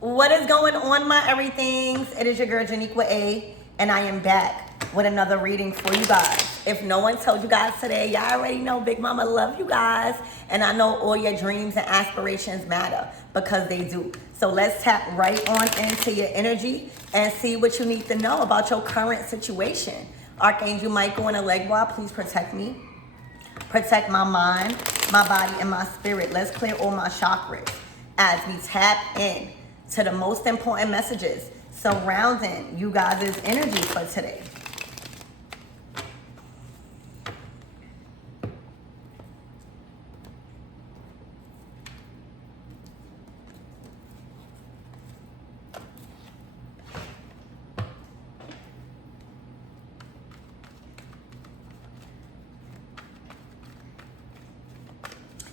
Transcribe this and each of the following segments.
What is going on, my everythings? It is your girl Janiqua A, and I am back with another reading for you guys. If no one told you guys today, y'all already know Big Mama love you guys, and I know all your dreams and aspirations matter, because they do. So let's tap right on into your energy and see what you need to know about your current situation. Archangel Michael and Allegra, please protect me. Protect my mind, my body, and my spirit. Let's clear all my chakras as we tap in to the most important messages surrounding you guys' energy for today.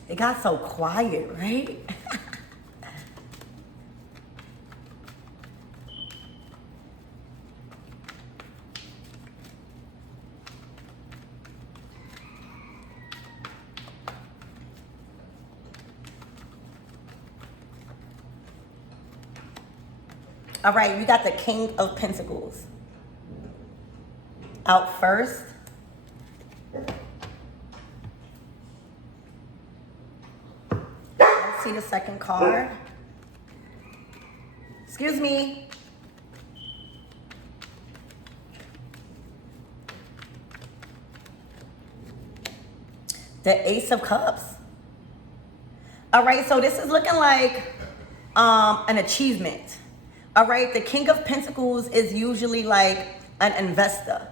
It got so quiet, right? All right, you got the King of Pentacles out first. Let's see the second card. Excuse me. The Ace of Cups. All right, so this is looking like an achievement. All right, the King of Pentacles is usually like an investor,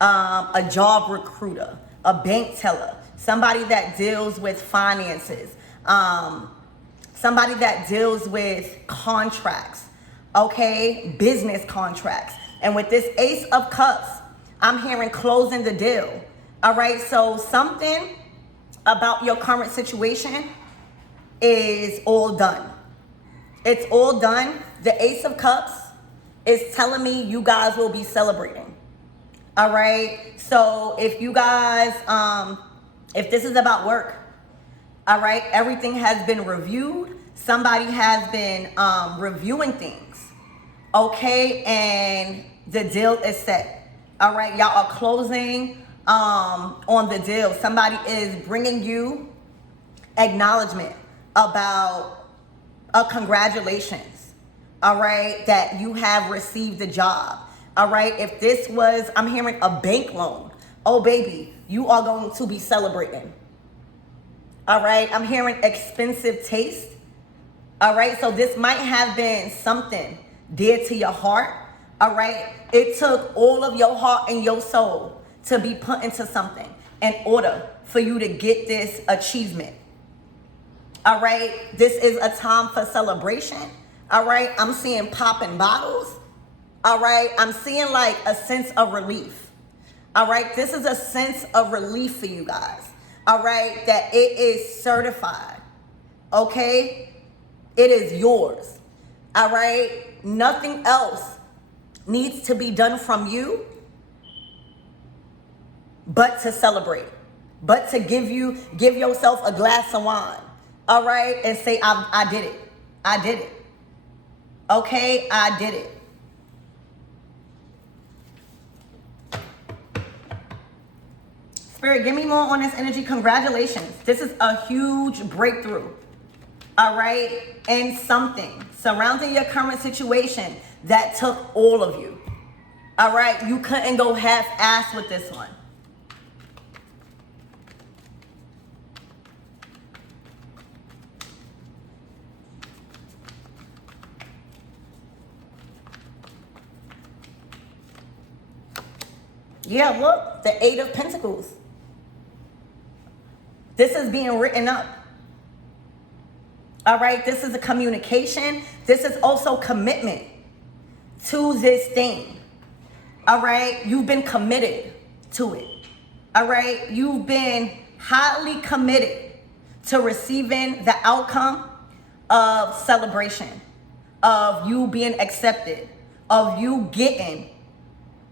a job recruiter, a bank teller, somebody that deals with finances, somebody that deals with contracts, okay, business contracts. And with this Ace of Cups, I'm hearing closing the deal. All right, so something about your current situation is all done. It's all done. The Ace of Cups is telling me you guys will be celebrating. All right. So if you guys, if this is about work, all right, everything has been reviewed. Somebody has been reviewing things. Okay. And the deal is set. All right. Y'all are closing on the deal. Somebody is bringing you acknowledgement about congratulations, all right, that you have received the job. All right, if this was, I'm hearing a bank loan, oh baby, you are going to be celebrating. All right, I'm hearing expensive taste. All right, so this might have been something dear to your heart. All right, it took all of your heart and your soul to be put into something in order for you to get this achievement. All right, this is a time for celebration. All right, I'm seeing popping bottles. All right, I'm seeing like a sense of relief. All right, this is a sense of relief for you guys. All right, that it is certified. Okay, it is yours. All right, nothing else needs to be done from you but to celebrate, but to give yourself a glass of wine. All right, and say, I did it. I did it. Okay, I did it. Spirit, give me more on this energy. Congratulations. This is a huge breakthrough. All right, and something surrounding your current situation that took all of you. All right, you couldn't go half-ass with this one. Yeah, look, the Eight of Pentacles. This is being written up. All right, this is a communication. This is also commitment to this thing. All right, you've been committed to it. All right, you've been highly committed to receiving the outcome of celebration, of you being accepted, of you getting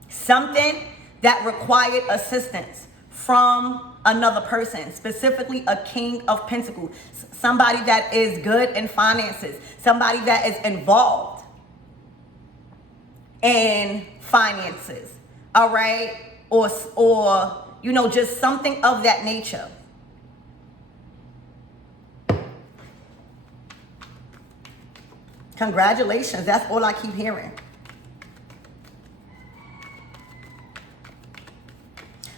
something that required assistance from another person, specifically a king of pentacles, somebody that is good in finances, somebody that is involved in finances, all right? Or you know, just something of that nature. Congratulations, that's all I keep hearing.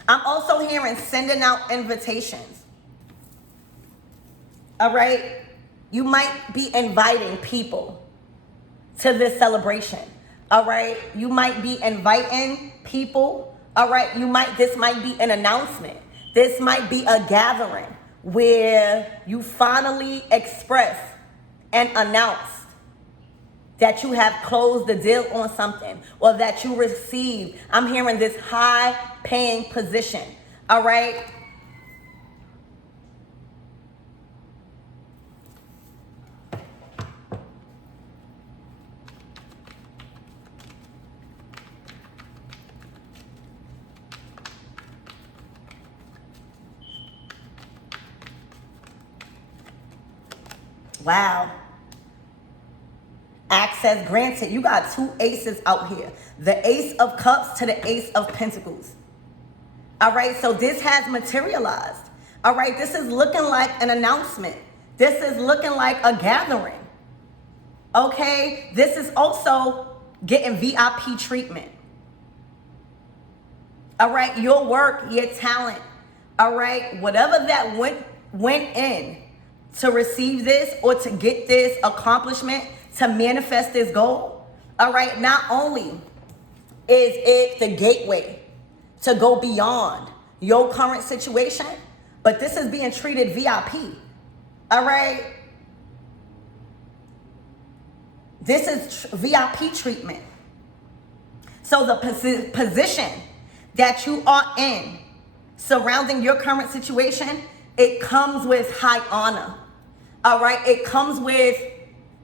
I'm also hearing sending out invitations. All right? You might be inviting people to this celebration. All right? You might be inviting people. All right? This might be an announcement. This might be a gathering where you finally express and announce that you have closed the deal on something, or that you received. I'm hearing this high paying position, all right? Wow. Access granted. You got two aces out here. The Ace of Cups to the Ace of Pentacles. All right, so this has materialized. All right, this is looking like an announcement. This is looking like a gathering. Okay, this is also getting VIP treatment. All right, your work, your talent. All right, whatever that went in to receive this or to get this accomplishment, to manifest this goal, all right, not only is it the gateway to go beyond your current situation, but this is being treated VIP, all right? This is VIP treatment. So the position that you are in surrounding your current situation, it comes with high honor, all right? It comes with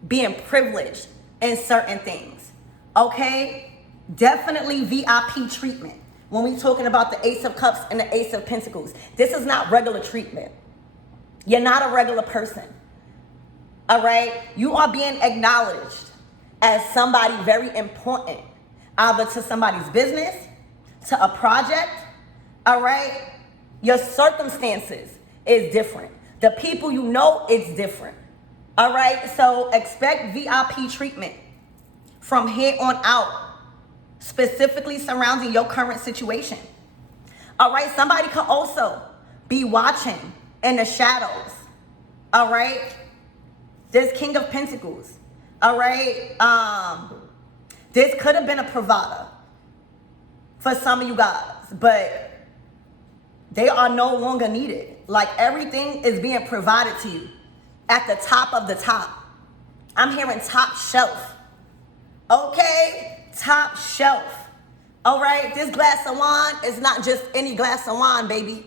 being privileged in certain things, okay? Definitely VIP treatment. When we're talking about the Ace of Cups and the Ace of Pentacles, this is not regular treatment. You're not a regular person, all right? You are being acknowledged as somebody very important, either to somebody's business, to a project, all right? Your circumstances is different. The people you know is different. All right, so expect VIP treatment from here on out, specifically surrounding your current situation. All right, somebody could also be watching in the shadows. All right, this King of Pentacles. All right, this could have been a provider for some of you guys, but they are no longer needed. Like, everything is being provided to you. At the top of the top. I'm hearing top shelf. Okay? Top shelf. All right? This glass of wine is not just any glass of wine, baby.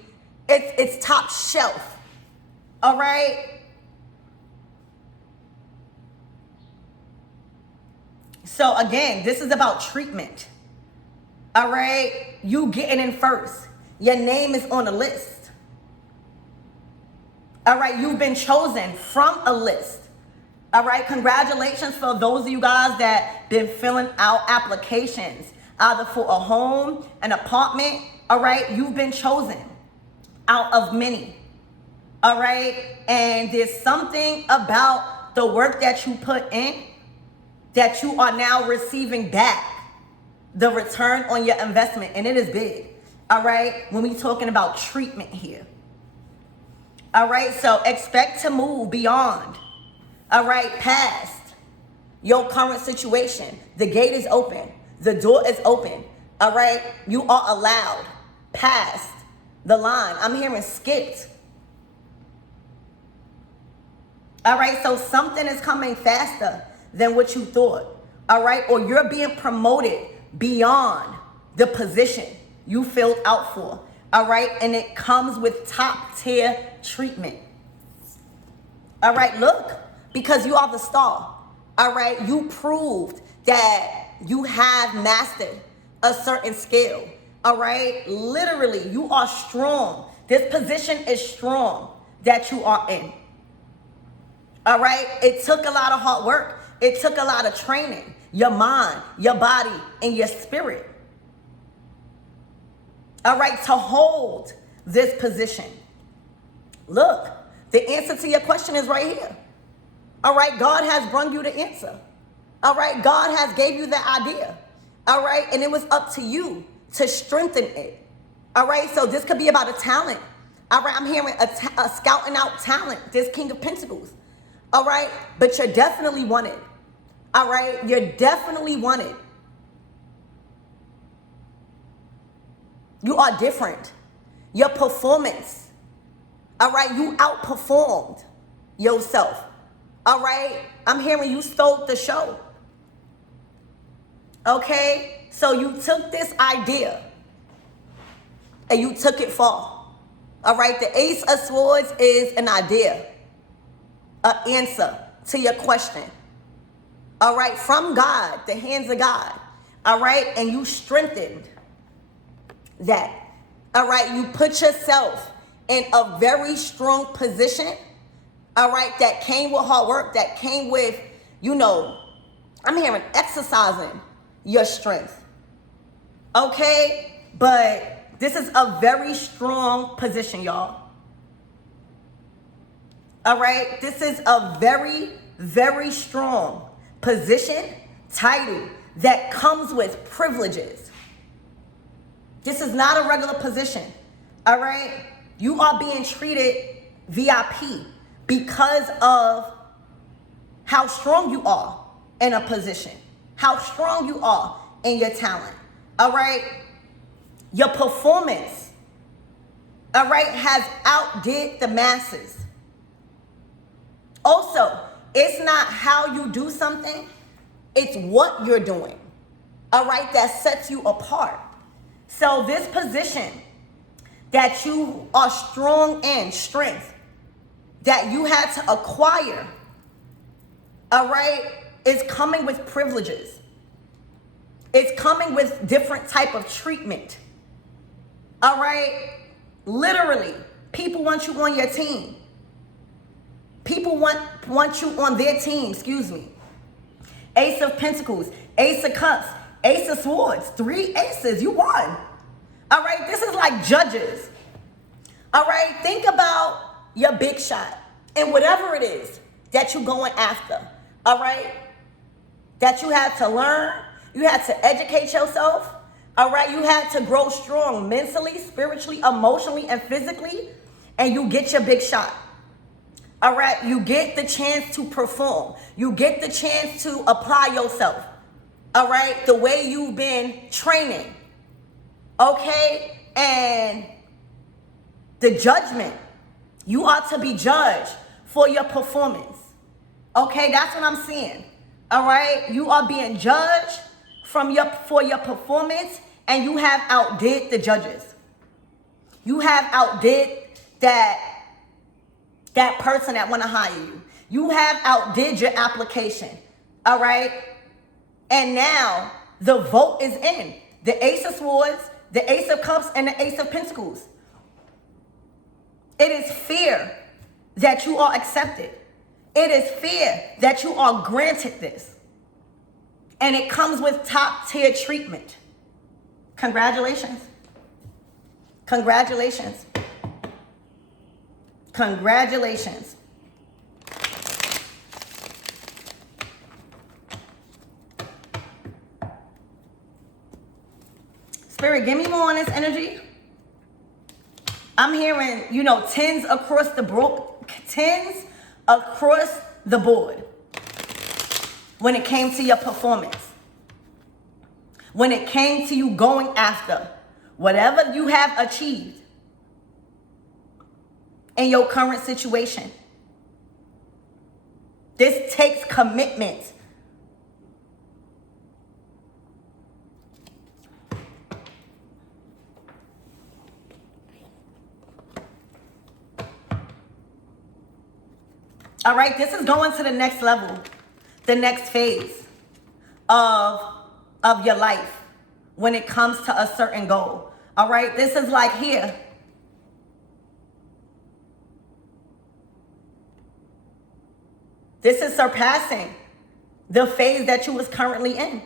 It's top shelf. All right? So again, this is about treatment. All right? You getting in first. Your name is on the list. All right, you've been chosen from a list. All right, congratulations for those of you guys that been filling out applications, either for a home, an apartment. All right, you've been chosen out of many. All right, and there's something about the work that you put in that you are now receiving back the return on your investment, and it is big. All right, when we're talking about treatment here. All right, so expect to move beyond, all right, past your current situation. The gate is open. The door is open, all right? You are allowed past the line. I'm hearing skipped. All right, so something is coming faster than what you thought, all right? Or you're being promoted beyond the position you filled out for. All right, and it comes with top tier treatment. All right, look, because you are the star. All right, you proved that you have mastered a certain skill. All right? Literally, you are strong. This position is strong that you are in. All right? It took a lot of hard work. It took a lot of training. Your mind, your body, and your spirit. All right? To hold this position. Look, the answer to your question is right here. All right? God has brought you the answer. All right? God has gave you the idea. All right? And it was up to you to strengthen it. All right? So this could be about a talent. All right? I'm hearing a scouting out talent. This King of Pentacles. All right? But you're definitely wanted. All right? You're definitely wanted. You are different. Your performance. All right? You outperformed yourself. All right? I'm hearing you stole the show. Okay? So you took this idea and you took it far. All right? The Ace of Swords is an idea, an answer to your question. All right? From God, the hands of God. All right? And you strengthened that. All right? You put yourself in a very strong position. All right? That came with hard work. That came with, I'm hearing exercising your strength. Okay? But this is a very strong position, y'all. All right? This is a very, very strong position, title that comes with privileges. This is not a regular position. All right? You are being treated VIP because of how strong you are in a position, how strong you are in your talent. All right? Your performance, all right, has outdid the masses. Also, it's not how you do something, it's what you're doing, all right, that sets you apart. So this position that you are strong in, strength, that you had to acquire, all right, is coming with privileges. It's coming with different type of treatment. All right? Literally, people want you on your team. People want you on their team, excuse me. Ace of Pentacles, Ace of Cups, Ace of Swords, 3 aces, you won. All right? This is like judges. All right? Think about your big shot and whatever it is that you're going after. All right? That you had to learn, you had to educate yourself. All right, you had to grow strong mentally, spiritually, emotionally, and physically, and you get your big shot. All right, you get the chance to perform. You get the chance to apply yourself. All right, the way you've been training. Okay, and the judgment. You are to be judged for your performance. Okay, that's what I'm seeing. All right, you are being judged for your performance, and you have outdid the judges. You have outdid that person that want to hire you. You have outdid your application. All right? And now the vote is in. The Ace of Swords, the Ace of Cups, and the Ace of Pentacles. It is fear that you are accepted. It is fear that you are granted this. And it comes with top tier treatment. Congratulations. Congratulations. Congratulations. Spirit, give me more on this energy. I'm hearing, tens across the board. When it came to your performance, when it came to you going after whatever you have achieved in your current situation. This takes commitment. All right, this is going to the next level. The next phase of your life when it comes to a certain goal. All right, this is like here. This is surpassing the phase that you was currently in.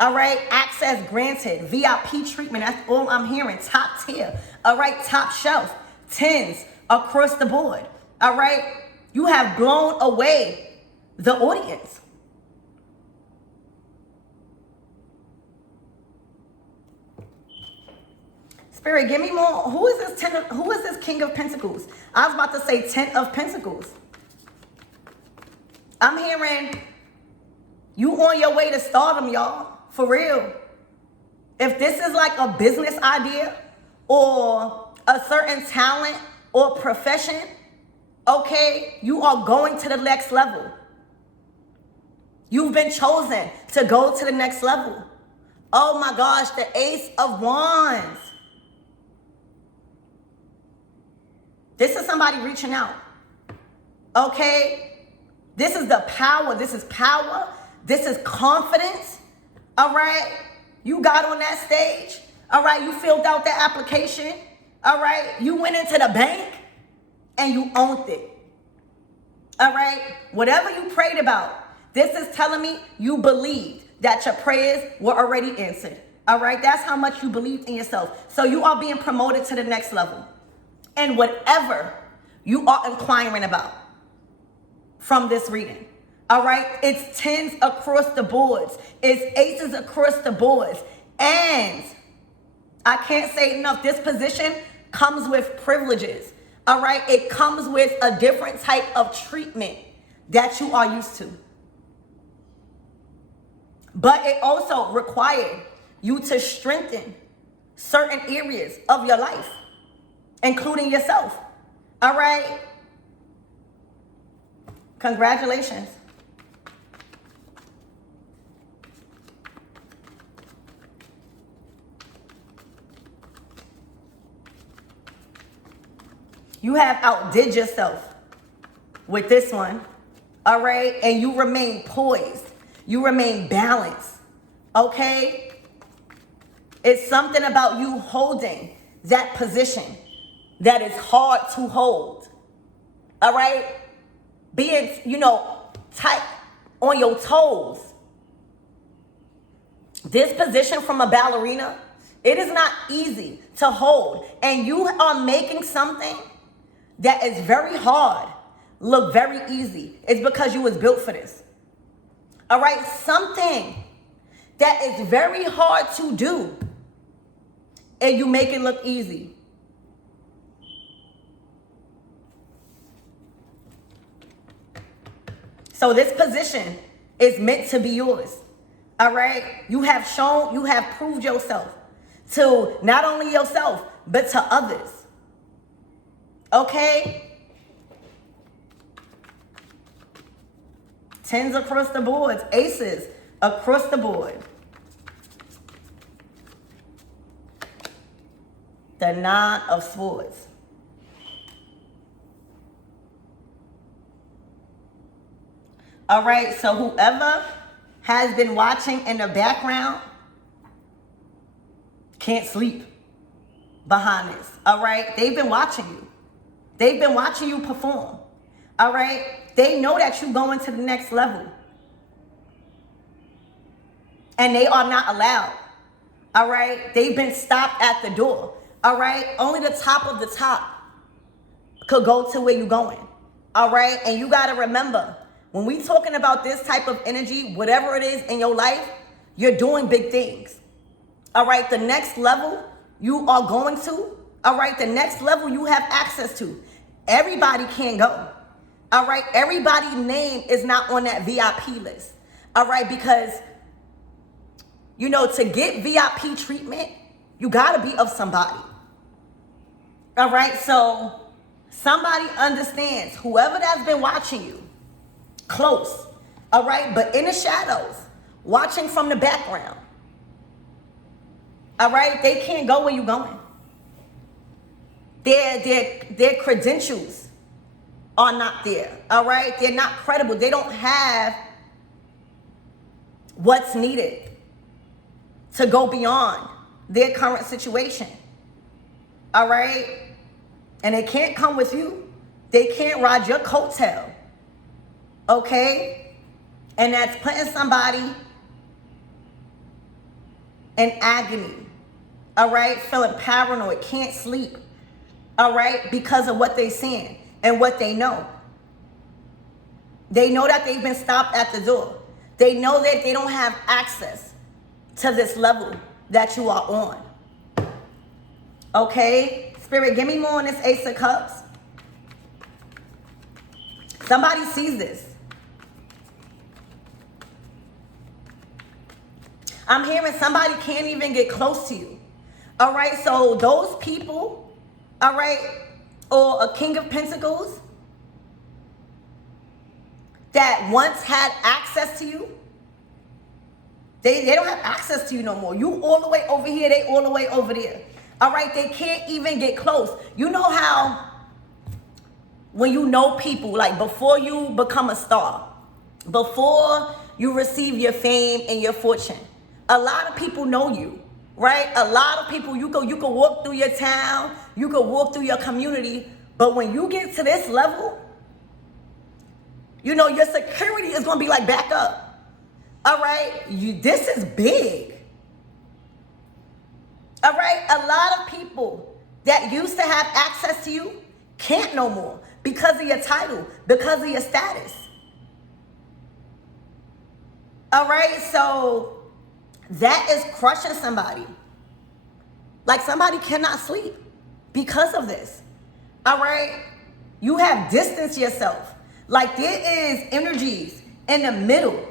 All right, access granted, VIP treatment, that's all I'm hearing, top tier. All right, top shelf, 10s across the board. All right, you have blown away the audience. Spirit, give me more. Who is this King of Pentacles? I was about to say 10 of Pentacles. I'm hearing you on your way to stardom, y'all. For real. If this is like a business idea or a certain talent or profession, okay, you are going to the next level. You've been chosen to go to the next level. Oh my gosh, the Ace of Wands. This is somebody reaching out. Okay? This is the power. This is power. This is confidence. All right? You got on that stage. All right? You filled out that application. All right? You went into the bank and you owned it. All right? Whatever you prayed about, this is telling me you believed that your prayers were already answered. All right? That's how much you believed in yourself. So you are being promoted to the next level. And whatever you are inquiring about from this reading, all right? It's 10s across the boards. It's aces across the boards. And I can't say enough, this position comes with privileges, all right? It comes with a different type of treatment that you are used to. But it also required you to strengthen certain areas of your life, including yourself. All right? Congratulations. You have outdid yourself with this one. All right? And you remain poised. You remain balanced. Okay? It's something about you holding that position that is hard to hold. All right? Being, tight on your toes. This position from a ballerina, it is not easy to hold. And you are making something that is very hard look very easy. It's because you was built for this. All right? Something that is very hard to do, and you make it look easy. So this position is meant to be yours. All right? You have proved yourself to not only yourself, but to others. Okay? 10s across the boards, aces across the board. The 9 of Swords. All right, so whoever has been watching in the background can't sleep behind this. All right, they've been watching you. They've been watching you perform. All right, they know that you're going to the next level. And they are not allowed. All right, they've been stopped at the door. All right, only the top of the top could go to where you're going. All right, and you got to remember, when we talking about this type of energy, whatever it is in your life, you're doing big things. All right, the next level you are going to, all right, the next level you have access to. Everybody can't go. All right, everybody's name is not on that VIP list. All right, because, to get VIP treatment, you got to be of somebody. All right, so somebody understands, whoever that's been watching you close, all right, but in the shadows, watching from the background, all right, they can't go where you're going. Their credentials are not there, all right? They're not credible. They don't have what's needed to go beyond their current situation. All right? And they can't come with you. They can't ride your coattail. Okay? And that's putting somebody in agony. All right? Feeling paranoid, can't sleep. All right? Because of what they're seeing and what they know. They know that they've been stopped at the door. They know that they don't have access to this level that you are on. Okay? Spirit, give me more on this Ace of Cups. Somebody sees this. I'm hearing somebody can't even get close to you. All right? So those people, all right, or a King of Pentacles that once had access to you, they don't have access to you no more. You all the way over here, they all the way over there. All right, they can't even get close. You know how when you know people, like before you become a star, before you receive your fame and your fortune, a lot of people know you, right? A lot of people, you can walk through your town, you can walk through your community, but when you get to this level, you know, your security is going to be like back up. All right, this is big. All right, a lot of people that used to have access to you can't no more because of your title, because of your status. All right, so that is crushing somebody. Like somebody cannot sleep because of this. All right, you have distanced yourself. Like there is energies in the middle.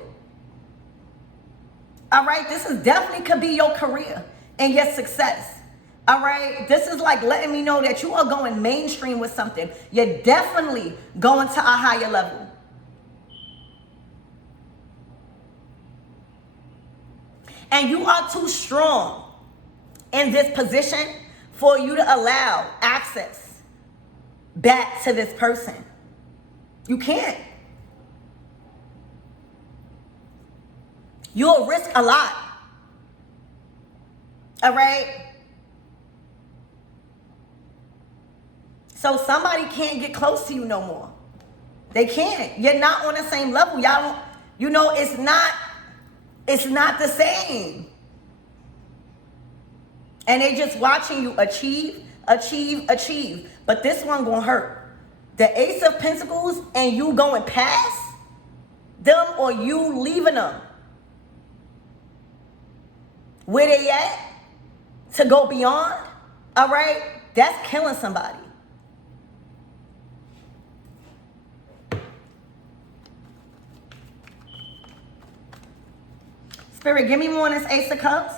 All right, this is definitely could be your career and your success. All right, this is like letting me know that you are going mainstream with something. You're definitely going to a higher level. And you are too strong in this position for you to allow access back to this person. You can't. You'll risk a lot. All right? So somebody can't get close to you no more. They can't. You're not on the same level. Y'all don't, you know, it's not the same. And they just watching you achieve. But this one gonna hurt. The Ace of Pentacles and you going past them or you leaving them where they at to go beyond, all right? That's killing somebody. Spirit, give me more on this Ace of Cups.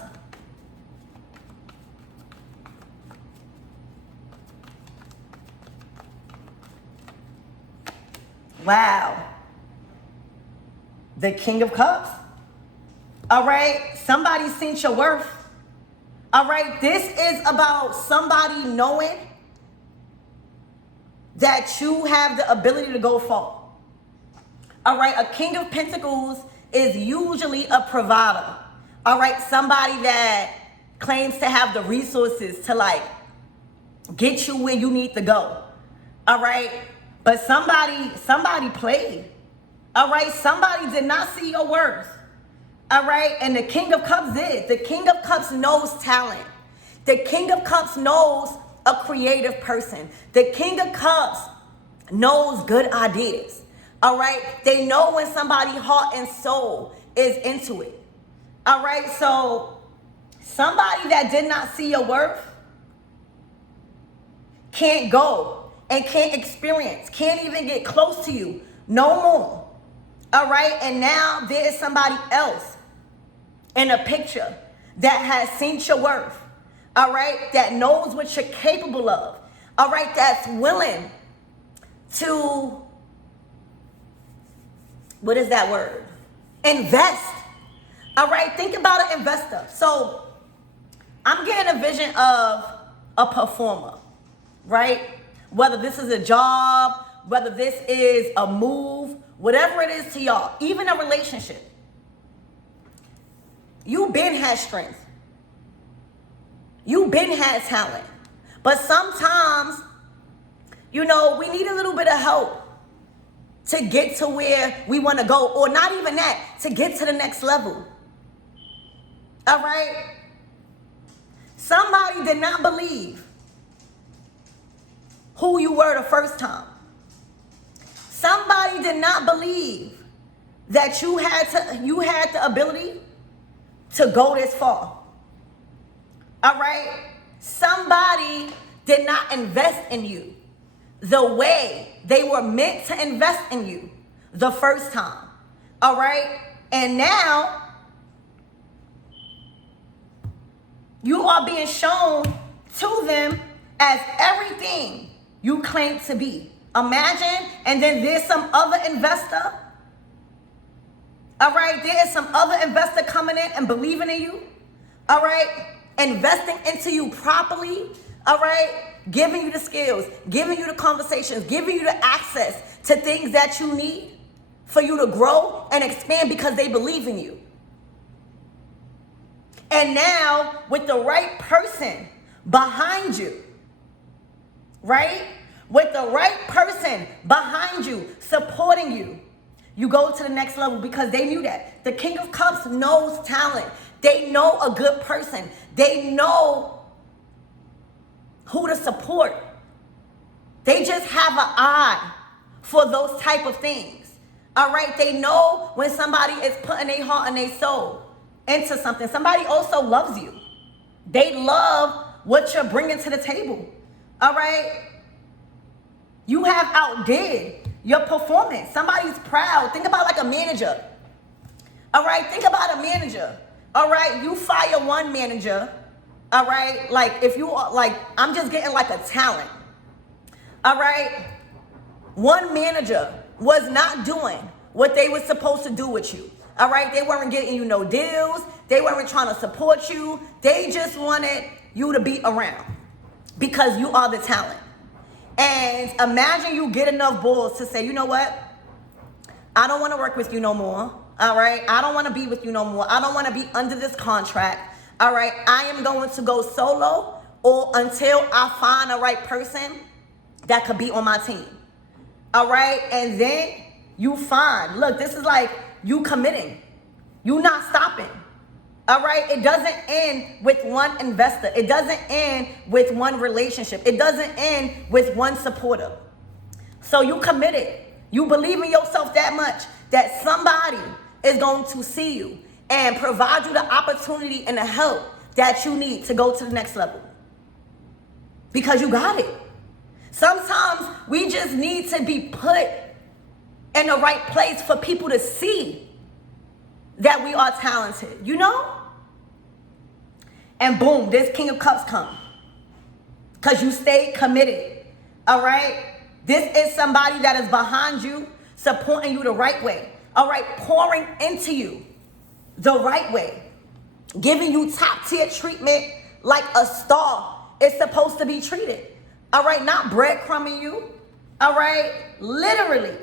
Wow. The King of Cups. All right. Somebody seen your worth. All right. This is about somebody knowing that you have the ability to go far. All right. A King of Pentacles is usually a provider. All right. Somebody that claims to have the resources to like get you where you need to go. All right. But somebody played. All right. Somebody did not see your worth. All right. And the King of Cups did. The King of Cups knows talent. The King of Cups knows a creative person. The King of Cups knows good ideas. All right. They know when somebody's heart and soul is into it. All right. So somebody that did not see your worth can't go and can't experience, can't even get close to you no more. All right. And now there is somebody else in a picture that has seen your worth. All right. That knows what you're capable of. All right. That's willing to, what is that word? Invest. All right. Think about an investor. So I'm getting a vision of a performer, right? Whether this is a job, whether this is a move, whatever it is to y'all, even a relationship. You been had strength. You been had talent. But sometimes, you know, we need a little bit of help to get to where we want to go, or not even that, to get to the next level. All right? Somebody did not believe who you were the first time. Somebody did not believe that you had the ability to go this far. All right? Somebody did not invest in you the way they were meant to invest in you the first time. All right? And now you are being shown to them as everything you claim to be. Imagine, and then there's some other investor. All right, there is some other investor coming in and believing in you. All right, investing into you properly. All right, giving you the skills, giving you the conversations, giving you the access to things that you need for you to grow and expand because they believe in you. And now, with the right person behind you, right? With the right person behind you, supporting you, you go to the next level because they knew that. The King of Cups knows talent. They know a good person. They know who to support. They just have an eye for those type of things. All right? They know when somebody is putting their heart and their soul into something. Somebody also loves you. They love what you're bringing to the table. All right? You have outdid your performance. Somebody's proud. Think about like a manager. All right? Think about a manager. All right? You fire one manager. All right? Like if you are like, I'm just getting like a talent. All right? One manager was not doing what they were supposed to do with you. All right? They weren't getting you no deals. They weren't trying to support you. They just wanted you to be around because you are the talent. And imagine you get enough balls to say, you know what? I don't want to work with you no more. All right? I don't want to be with you no more. I don't want to be under this contract. All right? I am going to go solo or until I find a right person that could be on my team. All right? And then you find, look, this is like you committing. You not stopping. All right? It doesn't end with one investor. It doesn't end with one relationship. It doesn't end with one supporter. So you committed. You believe in yourself that much that somebody is going to see you and provide you the opportunity and the help that you need to go to the next level. Because you got it. Sometimes we just need to be put in the right place for people to see that we are talented, you know? And boom, this King of Cups come. Because you stayed committed. All right? This is somebody that is behind you, supporting you the right way. All right? Pouring into you the right way. Giving you top tier treatment like a star is supposed to be treated. All right? Not breadcrumbing you. All right? Literally.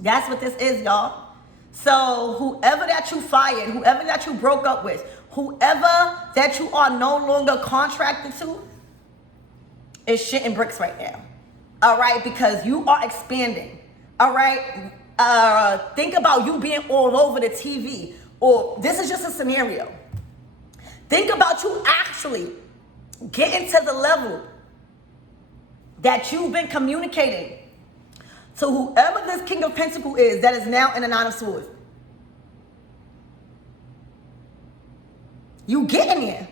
That's what this is, y'all. So whoever that you fired, whoever that you broke up with, whoever that you are no longer contracted to is shitting bricks right now. All right? Because you are expanding. All right? Think about you being all over the TV. Or this is just a scenario. Think about you actually getting to the level that you've been communicating to whoever this King of Pentacles is that is now in the Nine of Swords. You getting there.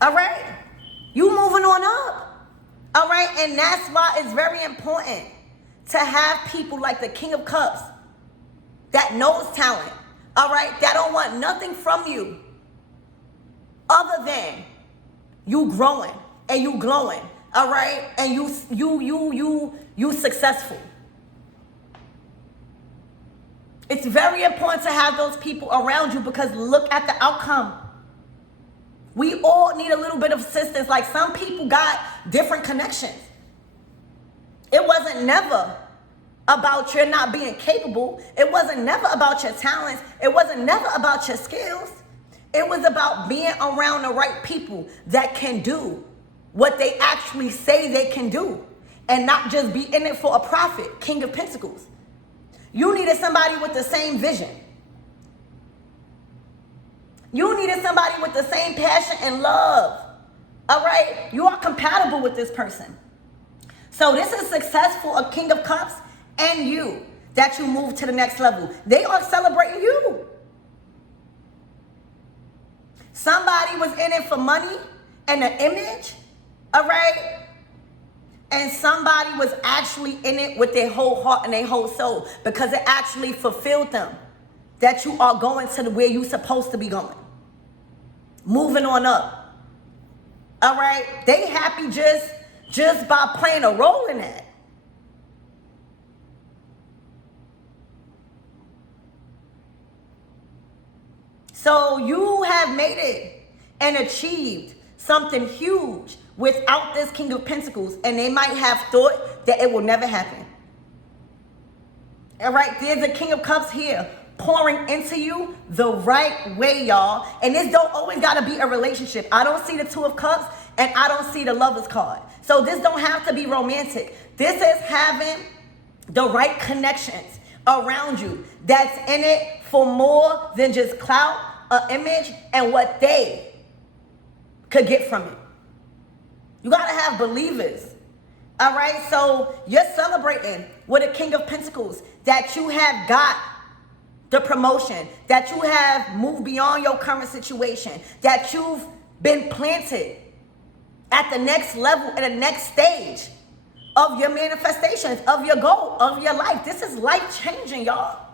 All right? You moving on up. All right? And that's why it's very important to have people like the King of Cups that knows talent. All right? That don't want nothing from you other than you growing and you glowing. All right? And you successful. It's very important to have those people around you because look at the outcome. We all need a little bit of assistance. Like some people got different connections. It wasn't never about your not being capable. It wasn't never about your talents. It wasn't never about your skills. It was about being around the right people that can do what they actually say they can do and not just be in it for a profit. King of Pentacles. You needed somebody with the same vision. You needed somebody with the same passion and love. All right? You are compatible with this person. So this is successful, a King of Cups and you, that you move to the next level. They are celebrating you. Somebody was in it for money and an image, all right? And somebody was actually in it with their whole heart and their whole soul because it actually fulfilled them that you are going to where you're supposed to be going. Moving on up, all right? They happy just by playing a role in that. So you have made it and achieved something huge without this King of Pentacles, and they might have thought that it will never happen. All right, there's a King of Cups here pouring into you the right way, y'all. And this don't always got to be a relationship. I don't see the Two of Cups, and I don't see the Lover's card. So this don't have to be romantic. This is having the right connections around you that's in it for more than just clout, an image, and what they could get from it. You got to have believers. All right, so you're celebrating with a King of Pentacles that you have got the promotion, that you have moved beyond your current situation, that you've been planted at the next level and the next stage of your manifestations, of your goal, of your life. This is life changing, y'all.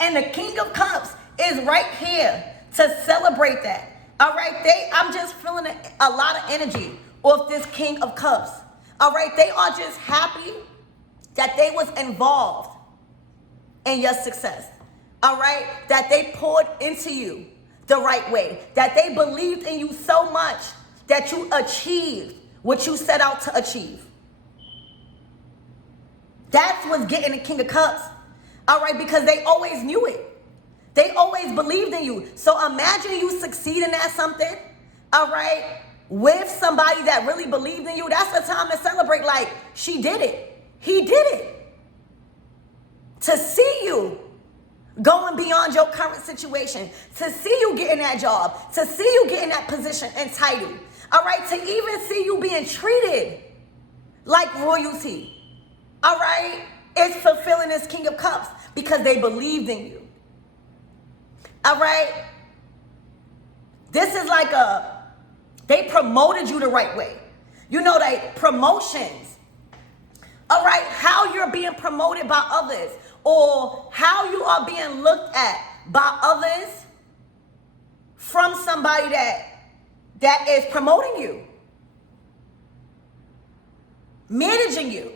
And the King of Cups is right here to celebrate that. All right, I'm just feeling a lot of energy off this King of Cups. All right, they are just happy that they was involved in your success. All right, that they poured into you the right way, that they believed in you so much that you achieved what you set out to achieve. That's what's getting the King of Cups. All right, because they always knew it. They always believed in you. So imagine you succeeding at something, all right, with somebody that really believed in you. That's the time to celebrate. Like, she did it. He did it. To see you going beyond your current situation, to see you getting that job, to see you getting that position and title, all right, to even see you being treated like royalty, all right, is fulfilling this King of Cups because they believed in you. All right? This is like they promoted you the right way. You know, they promotions. All right? How you're being promoted by others or how you are being looked at by others from somebody that is promoting you, managing you,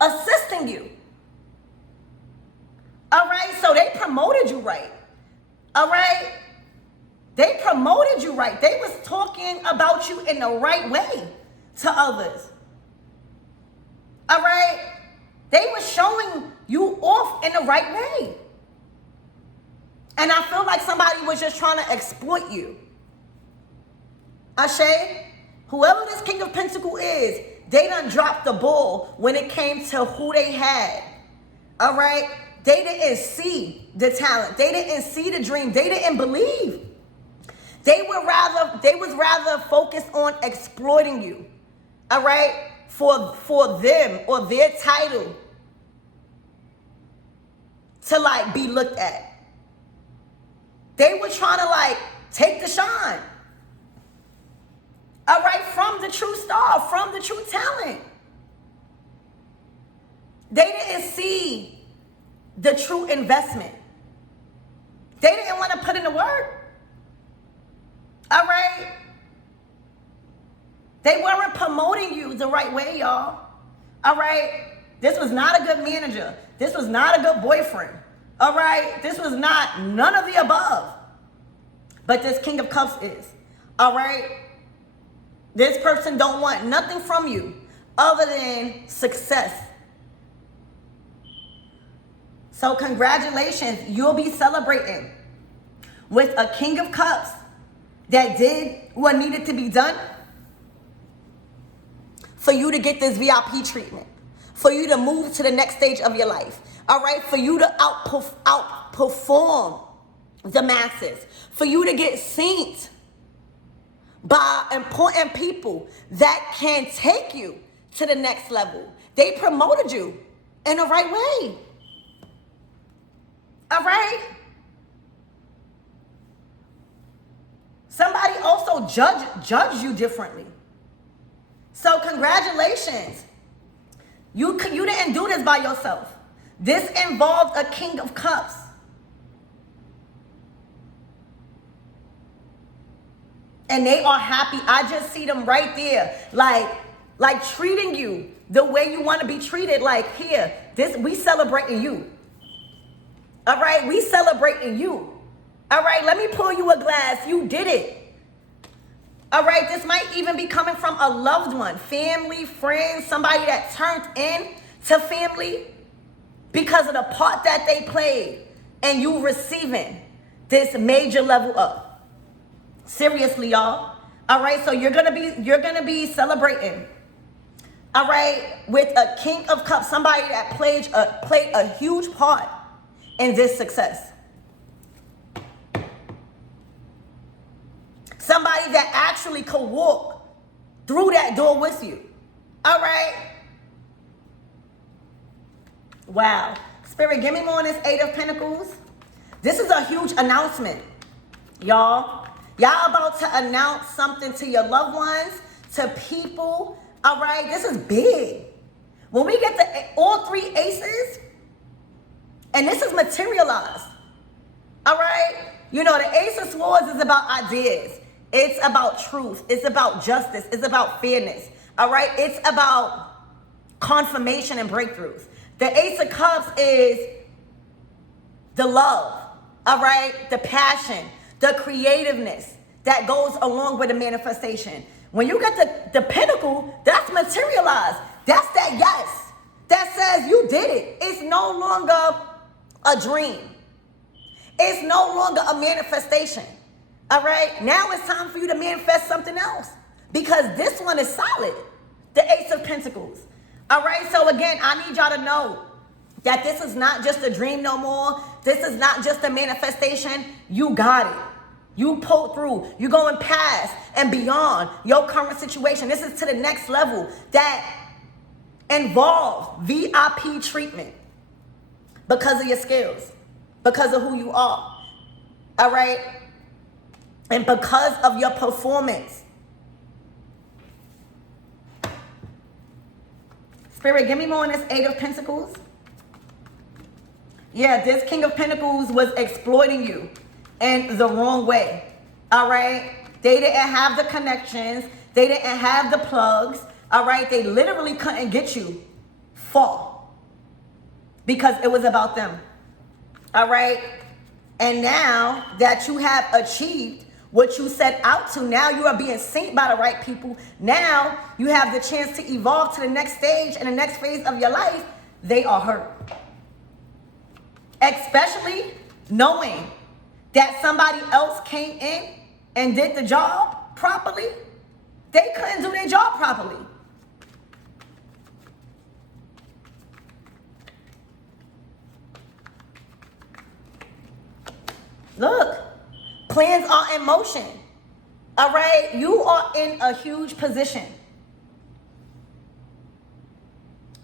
assisting you. All right? So they promoted you right. All right? They promoted you right. They was talking about you in the right way to others. All right? They were showing you off in the right way. And I feel like somebody was just trying to exploit you. Ashe, whoever this King of Pentacles is, they done dropped the ball when it came to who they had. All right? They didn't see the talent. They didn't see the dream. They didn't believe. They was rather focused on exploiting you. All right? For them or their title to like be looked at. They were trying to like take the shine. All right, from the true star, from the true talent. They didn't see the true investment. They didn't want to put in the work. All right? They weren't promoting you the right way, y'all. All right? This was not a good manager. This was not a good boyfriend. All right? This was not none of the above. But this King of Cups is. All right? This person don't want nothing from you other than success. So congratulations, you'll be celebrating with a King of Cups that did what needed to be done for you to get this VIP treatment, for you to move to the next stage of your life, all right? For you to outperform the masses, for you to get seen by important people that can take you to the next level. They promoted you in the right way, all right? Somebody also judged you differently. So congratulations. You didn't do this by yourself. This involved a King of Cups. And they are happy. I just see them right there. Like treating you the way you want to be treated. Like, here, we celebrating you. All right, we celebrating you. All right, let me pour you a glass. You did it. All right, this might even be coming from a loved one, family, friends, somebody that turned in to family because of the part that they played, and you receiving this major level up. Seriously, y'all. All right, so you're gonna be celebrating. All right, with a King of Cups, somebody that played a huge part in this success. Somebody that actually could walk through that door with you. All right? Wow. Spirit, give me more on this Eight of Pentacles. This is a huge announcement, y'all. Y'all about to announce something to your loved ones, to people. All right? This is big. When we get all three aces, and this is materialized. All right? You know, the Ace of Swords is about ideas. It's about truth. It's about justice. It's about fairness. All right? It's about confirmation and breakthroughs. The Ace of Cups is the love. All right? The passion, the creativeness that goes along with the manifestation. When you get the Pentacle, that's materialized. That's that yes. That says you did it. It's no longer a dream. It's no longer a manifestation. All right, now it's time for you to manifest something else, because this one is solid, the Ace of Pentacles. All right, so again, I need y'all to know that this is not just a dream no more. This is not just a manifestation. You got it. You pulled through. You're going past and beyond your current situation. This is to the next level that involves VIP treatment because of your skills, because of who you are. All right? And because of your performance. Spirit, give me more on this Eight of Pentacles. Yeah, this King of Pentacles was exploiting you in the wrong way. All right? They didn't have the connections. They didn't have the plugs. All right? They literally couldn't get you far because it was about them. All right? And now that you have achieved what you set out to, now you are being seen by the right people. Now you have the chance to evolve to the next stage and the next phase of your life. They are hurt. Especially knowing that somebody else came in and did the job properly. They couldn't do their job properly. Look. Plans are in motion. All right? You are in a huge position.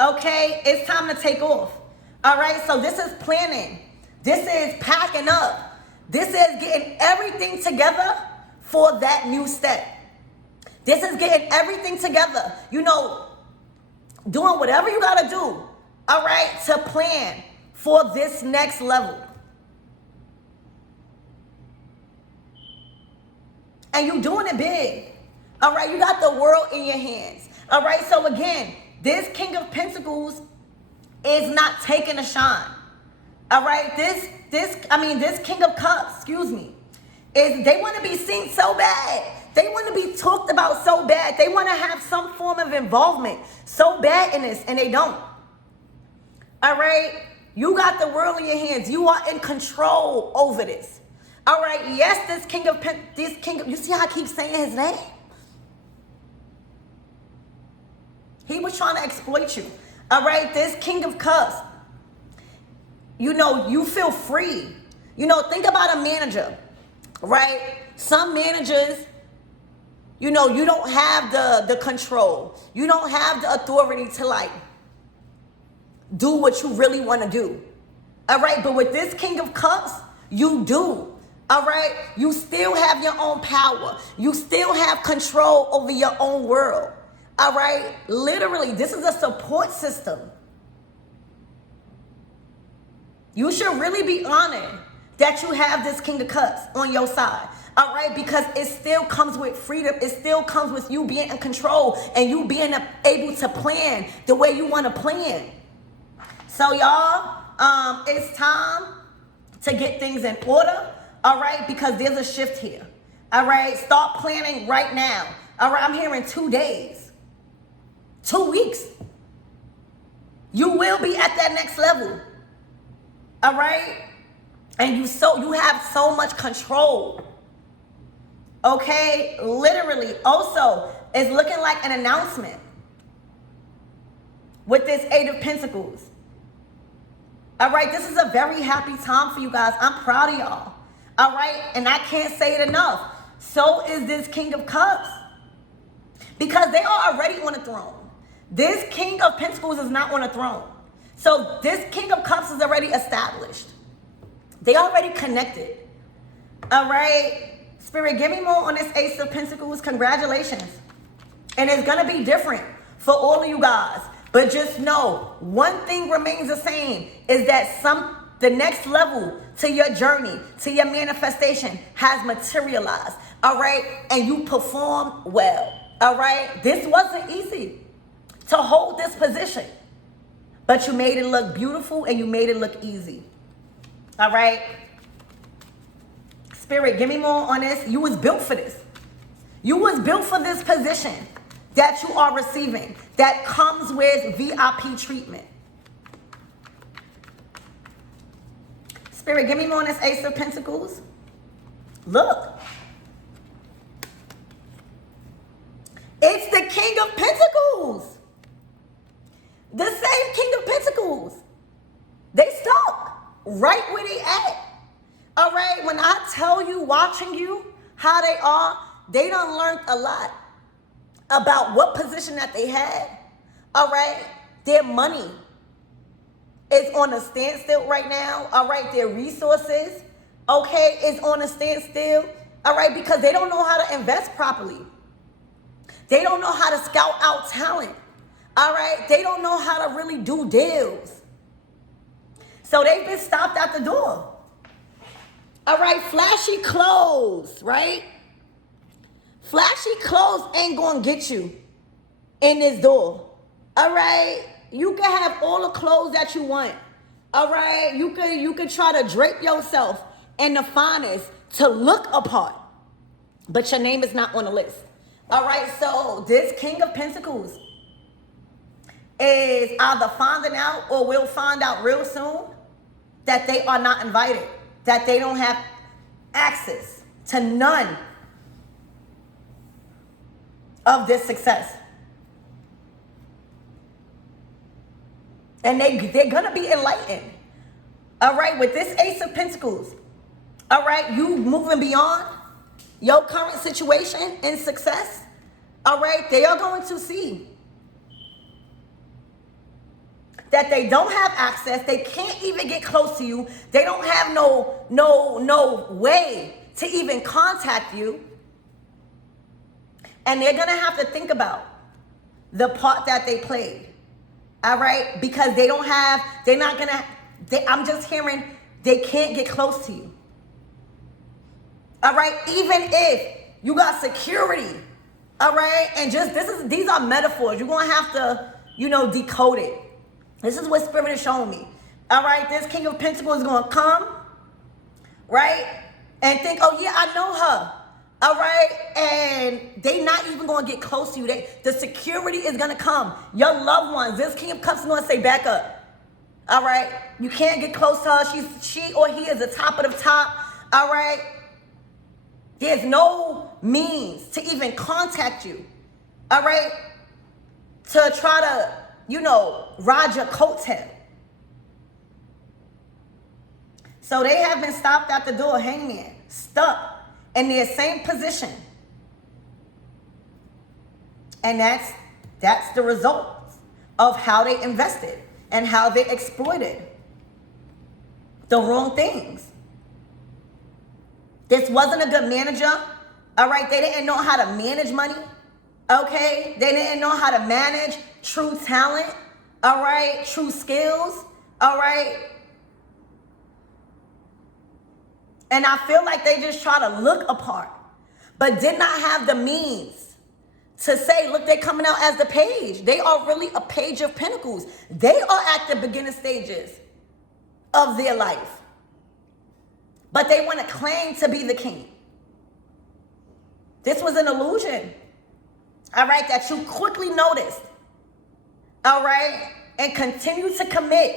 Okay? It's time to take off. All right? So this is planning. This is packing up. This is getting everything together for that new step. This is getting everything together. You know, doing whatever you got to do. All right? To plan for this next level. And you're doing it big. All right, you got the world in your hands. All right, so again, this King of Pentacles is not taking a shine. All right, this King of Cups, is they want to be seen so bad. They want to be talked about so bad. They want to have some form of involvement so bad in this, and they don't. All right, you got the world in your hands. You are in control over this. All right, yes, you see how I keep saying his name? He was trying to exploit you. All right, this King of Cups, you feel free. Think about a manager, right? Some managers, you don't have the control. You don't have the authority to do what you really want to do. All right, but with this King of Cups, you do. All right, you still have your own power. You still have control over your own world. All right, literally, this is a support system. You should really be honored that you have this King of Cups on your side. All right, because it still comes with freedom. It still comes with you being in control and you being able to plan the way you want to plan. So y'all, it's time to get things in order. All right, because there's a shift here. All right, start planning right now. All right, I'm here in 2 days. 2 weeks. You will be at that next level. All right? And you have so much control. Okay? Literally. Also, it's looking like an announcement with this 8 of Pentacles. All right? This is a very happy time for you guys. I'm proud of y'all. All right? And I can't say it enough. So is this King of Cups. Because they are already on the throne. This King of Pentacles is not on a throne. So this King of Cups is already established. They already connected. All right. Spirit, give me more on this Ace of Pentacles. Congratulations. And it's going to be different for all of you guys. But just know, one thing remains the same is that the next level to your journey, to your manifestation has materialized. All right. And you perform well. All right. This wasn't easy to hold this position, but you made it look beautiful and you made it look easy. All right. Spirit, give me more on this. You was built for this. You was built for this position that you are receiving that comes with VIP treatment. Spirit, give me more on this Ace of Pentacles. Look. It's the King of Pentacles. The same King of Pentacles. They stuck right where they at. All right, when I tell you, watching you, how they done learned a lot about what position that they had. All right, their money is on a standstill right now. All right, their resources, okay, is on a standstill. All right, because they don't know how to invest properly. They don't know how to scout out talent. All right, they don't know how to really do deals. So they've been stopped at the door. All right, flashy clothes, right? Flashy clothes ain't gonna get you in this door. All right, you can have all the clothes that you want. All right, you could try to drape yourself in the finest to look apart, but your name is not on the list. All right, so this King of Pentacles is either finding out or will find out real soon that they are not invited, that they don't have access to none of this success. And they're going to be enlightened. All right, with this Ace of Pentacles, all right, you moving beyond your current situation and success, all right, they are going to see that they don't have access. They can't even get close to you. They don't have no way to even contact you. And they're going to have to think about the part that they played. All right? Because I'm just hearing they can't get close to you. All right? Even if you got security. All right? And these are metaphors. You're going to have to, decode it. This is what Spirit is showing me. All right? This King of Pentacles is going to come, right? And think, oh, yeah, I know her. All right? And they not even going to get close to you. The security is going to come. Your loved ones, this King of Cups is going to say, back up. All right? You can't get close to her. She or he is the top of the top. All right? There's no means to even contact you. All right? To try to, ride your coattail. So they have been stopped at the door, hangman, stuck in their same position. And that's the result of how they invested and how they exploited the wrong things. This wasn't a good manager. All right, they didn't know how to manage money. Okay, they didn't know how to manage true talent. All right, true skills. All right. And I feel like they just try to look apart, but did not have the means to say, look, they're coming out as the page. They are really a page of pentacles. They are at the beginning stages of their life. But they want to claim to be the king. This was an illusion, all right, that you quickly noticed, all right, and continue to commit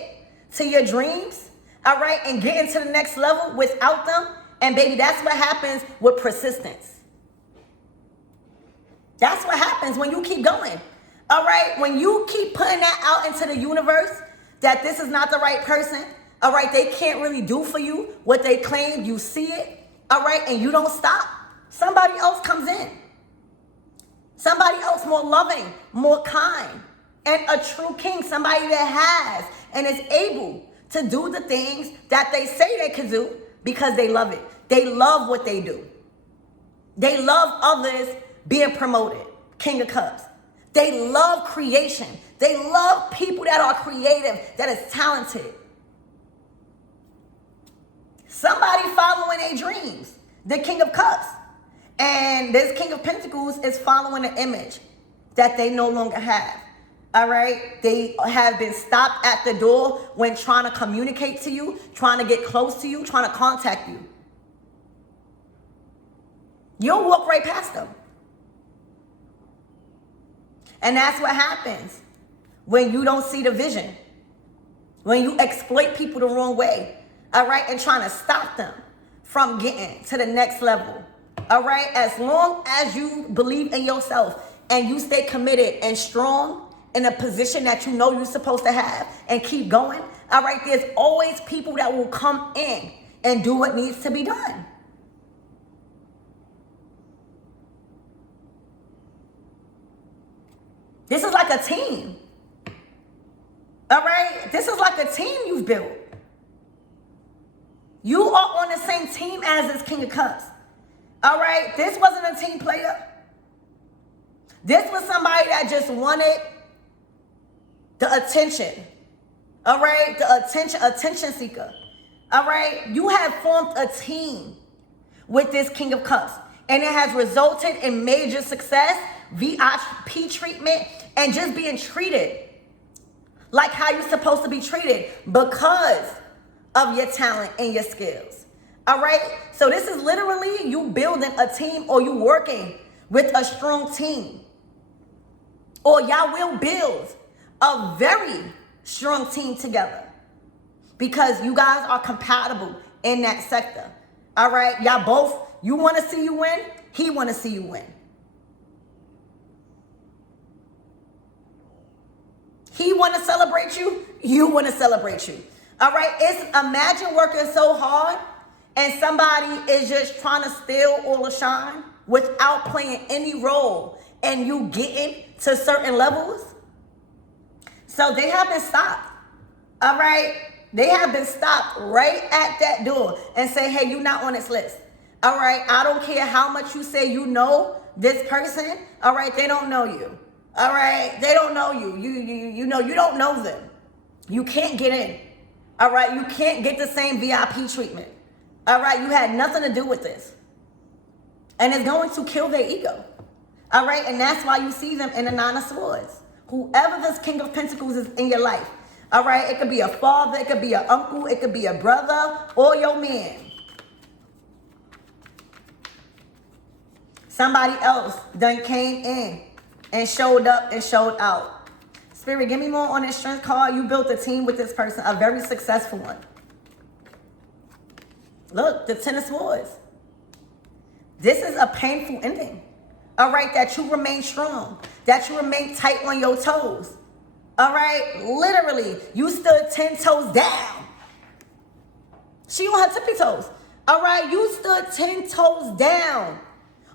to your dreams, all right, and get into the next level without them. And baby, that's what happens with persistence. That's what happens when you keep going, all right? When you keep putting that out into the universe, that this is not the right person, all right? They can't really do for you what they claim. You see it, all right? And you don't stop. Somebody else comes in. Somebody else more loving, more kind, and a true king, somebody that has and is able to do the things that they say they can do because they love it. They love what they do. They love others being promoted. King of Cups. They love creation. They love people that are creative, that is talented. Somebody following their dreams. The King of Cups. And this King of Pentacles is following an image that they no longer have. All right? They have been stopped at the door when trying to communicate to you, trying to get close to you, trying to contact you. You'll walk right past them. And that's what happens when you don't see the vision. When you exploit people the wrong way. All right? And trying to stop them from getting to the next level. All right? As long as you believe in yourself and you stay committed and strong in a position that you know you're supposed to have and keep going, all right, there's always people that will come in and do what needs to be done. This is like a team. All right? This is like a team you've built. You are on the same team as this King of Cups. All right? This wasn't a team player. This was somebody that just wanted the attention. All right? The attention seeker. All right? You have formed a team with this King of Cups. And it has resulted in major success, VIP treatment, and just being treated like how you're supposed to be treated because of your talent and your skills. All right? So this is literally you building a team, or you working with a strong team. Or y'all will build a very strong team together because you guys are compatible in that sector. All right? Y'all both, you want to see you win, he want to see you win. He want to celebrate you, you want to celebrate you. All right? Imagine working so hard and somebody is just trying to steal all the shine without playing any role and you getting to certain levels. So they have been stopped. All right? They have been stopped right at that door and say, hey, you're not on this list. All right? I don't care how much you say you know this person. All right? They don't know you. All right? They don't know you. You know, you don't know them. You can't get in. All right? You can't get the same VIP treatment. All right? You had nothing to do with this. And it's going to kill their ego. All right? And that's why you see them in the Nine of Swords. Whoever this King of Pentacles is in your life. All right? It could be a father. It could be an uncle. It could be a brother or your man. Somebody else done came in and showed up and showed out. Spirit, give me more on this strength card. You built a team with this person, a very successful one. Look, the Ten of Swords. This is a painful ending. All right, that you remain strong, that you remain tight on your toes. All right, literally, you stood 10 toes down. She on her tippy toes. All right, you stood 10 toes down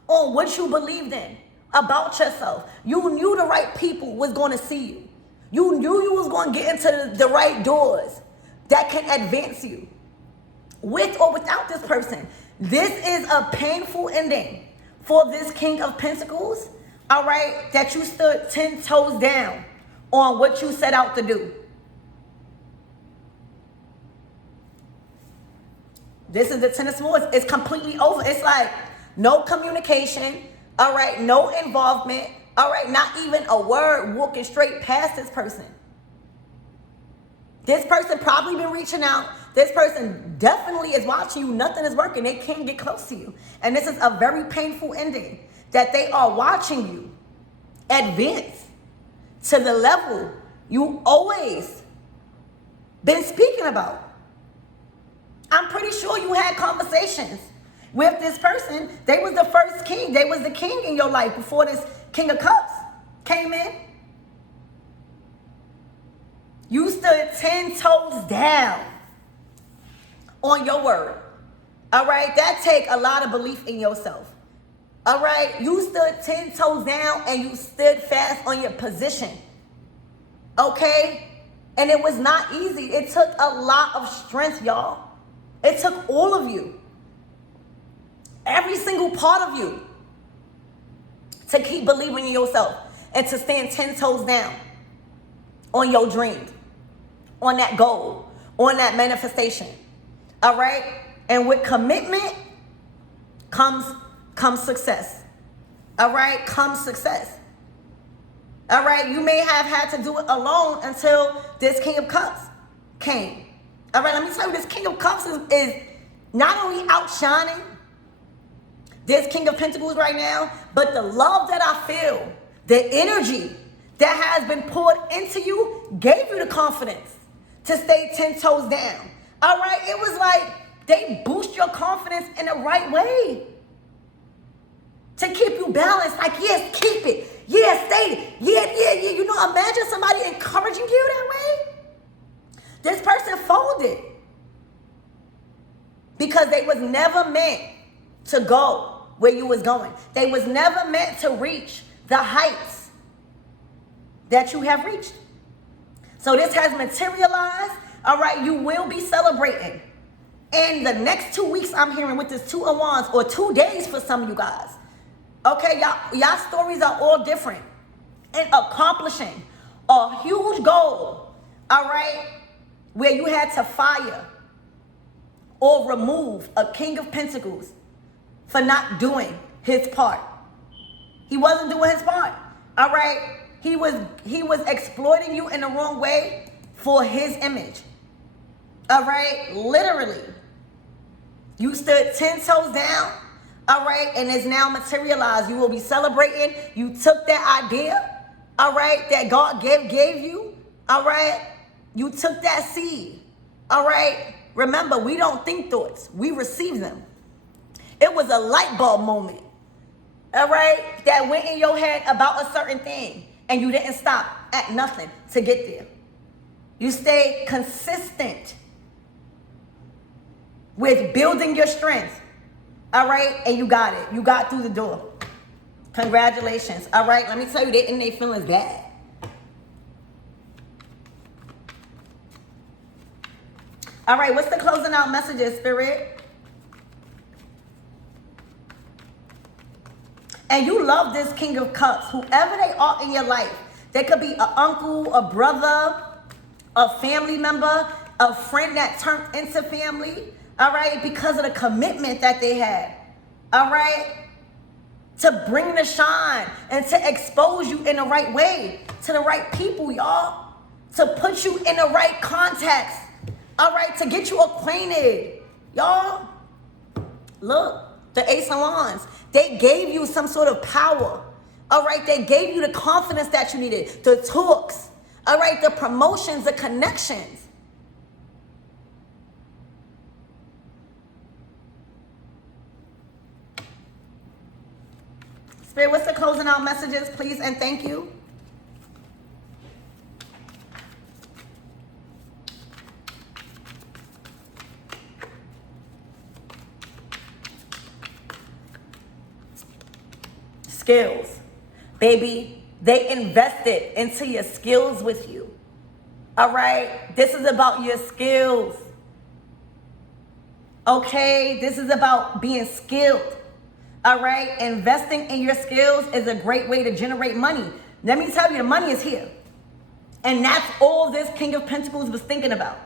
on what you believed in about yourself. You knew the right people was going to see you. You knew you was going to get into the right doors that can advance you. With or without this person. This is a painful ending for this King of Pentacles, all right, that you stood 10 toes down on what you set out to do. This is the Ten of Swords. It's completely over. It's like no communication, all right, no involvement, all right, not even a word walking straight past this person. This person probably been reaching out. This person definitely is watching you. Nothing is working. They can't get close to you. And this is a very painful ending that they are watching you advance to the level you always been speaking about. I'm pretty sure you had conversations with this person. They was the first king. They was the king in your life before this King of Cups came in. You stood 10 toes down on your word. All right? That take a lot of belief in yourself. All right? You stood 10 toes down and you stood fast on your position. Okay? And it was not easy. It took a lot of strength, y'all. It took all of you. Every single part of you to keep believing in yourself and to stand 10 toes down on your dreams, on that goal, on that manifestation. All right? And with commitment comes success. All right? Comes success. All right? You may have had to do it alone until this King of Cups came. All right? Let me tell you, this King of Cups is not only outshining this King of Pentacles right now, but the love that I feel, the energy that has been poured into you gave you the confidence to stay 10 toes down. All right? It was like they boost your confidence in the right way to keep you balanced. Like, yes, keep it. Yeah, stay. Yeah. You know, imagine somebody encouraging you that way. This person folded because they was never meant to go where you was going. They was never meant to reach the heights that you have reached. So this has materialized. All right, you will be celebrating. And the next 2 weeks, I'm hearing with this 2 of Wands, or 2 days for some of you guys. Okay, y'all stories are all different. And accomplishing a huge goal, all right, where you had to fire or remove a King of Pentacles for not doing his part. He wasn't doing his part, all right? He was exploiting you in the wrong way for his image. All right? Literally. You stood 10 toes down. All right? And it's now materialized. You will be celebrating. You took that idea, all right, that God gave you. All right? You took that seed. All right? Remember, we don't think thoughts. We receive them. It was a light bulb moment. All right? That went in your head about a certain thing. And you didn't stop at nothing to get there. You stayed consistent with building your strength. All right? And you got it. You got through the door. Congratulations. All right? Let me tell you, they in their feelings bad. All right. What's the closing out messages, Spirit? And you love this King of Cups, whoever they are in your life. They could be an uncle, a brother, a family member, a friend that turned into family, all right, because of the commitment that they had, all right, to bring the shine and to expose you in the right way to the right people, y'all, to put you in the right context, all right, to get you acquainted, y'all. Look, the Ace of Wands. They gave you some sort of power. All right. They gave you the confidence that you needed. The talks. All right. The promotions, the connections. Spirit, what's the closing out messages, please, and thank you? Skills. Baby, they invested into your skills with you. All right? This is about your skills. Okay? This is about being skilled. All right? Investing in your skills is a great way to generate money. Let me tell you, the money is here. And that's all this King of Pentacles was thinking about.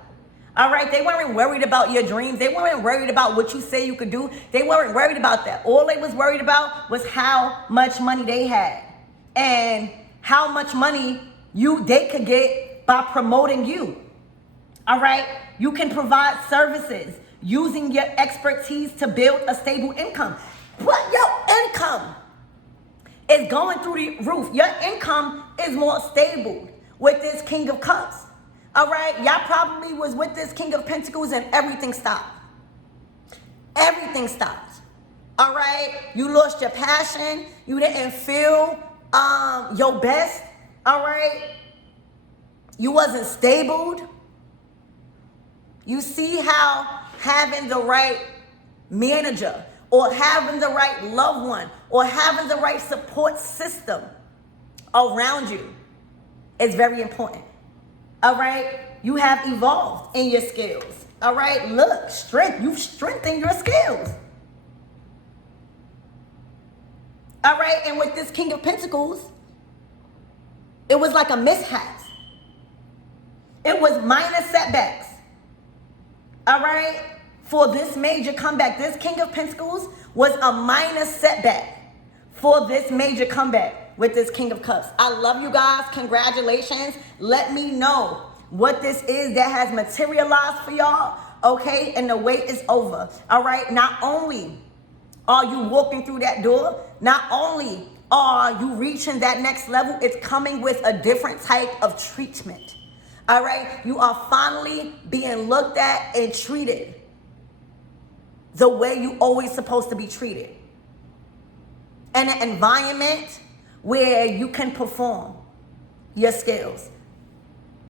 All right? They weren't worried about your dreams. They weren't worried about what you say you could do. They weren't worried about that. All they was worried about was how much money they had and how much money they could get by promoting you. All right? You can provide services using your expertise to build a stable income. But your income is going through the roof. Your income is more stable with this King of Cups. All right? Y'all probably was with this King of Pentacles and everything stopped. Everything stopped. All right? You lost your passion. You didn't feel your best. All right? You wasn't stable. You see how having the right manager or having the right loved one or having the right support system around you is very important. All right? You have evolved in your skills. All right? Look, you've strengthened your skills. All right? And with this King of Pentacles, it was like a mishap. It was minor setbacks. All right? For this major comeback. This King of Pentacles was a minor setback for this major comeback with this King of Cups. I love you guys. Congratulations. Let me know what this is that has materialized for y'all. Okay? And the wait is over. All right? Not only are you walking through that door, not only are you reaching that next level, it's coming with a different type of treatment. All right? You are finally being looked at and treated the way you always supposed to be treated. In an environment where you can perform your skills.